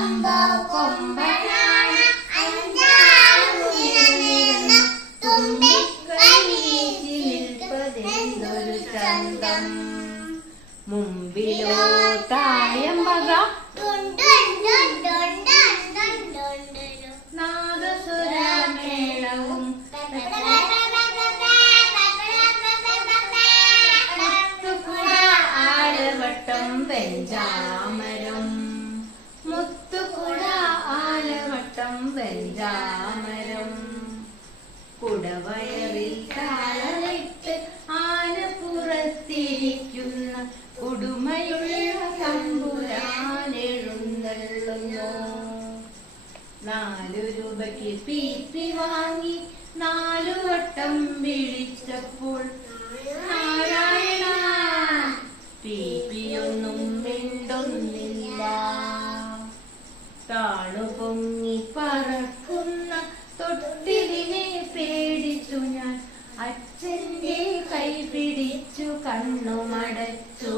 കൊമ്പോ കൊമ്പനാണ് അഞ്ചാറുന്ന തുമ്പിക്കൈ നിൽപ്പതെന്തൊരു ചന്തം. മുമ്പിലോ തായമ്പക നാദസുരമേളവും മുത്തുകുട ആലവട്ടം വെഞ്ചാമരം. മുത്തുകുട ആലവട്ടം വെഞ്ചാമരം. കുടവയറിൽ താളമിട്ട് ആന പുറത്തിരിക്കുന്ന ഉടുമയുള്ള തമ്പുരാനെഴുന്നള്ളുന്നു. 4 രൂപയ്ക്ക് പീപ്പി വാങ്ങി 4 വട്ടം വിളിച്ചപ്പോൾ നാരായണ പീപ്പിയൊന്നും മിണ്ടുന്നില്ല. താണുപൊങ്ങി പറക്കുന്ന തൊട്ടിലിനെ പേടിച്ചു ഞാൻ അച്ഛന്റെ കൈ പിടിച്ചു കണ്ണുമടച്ചു.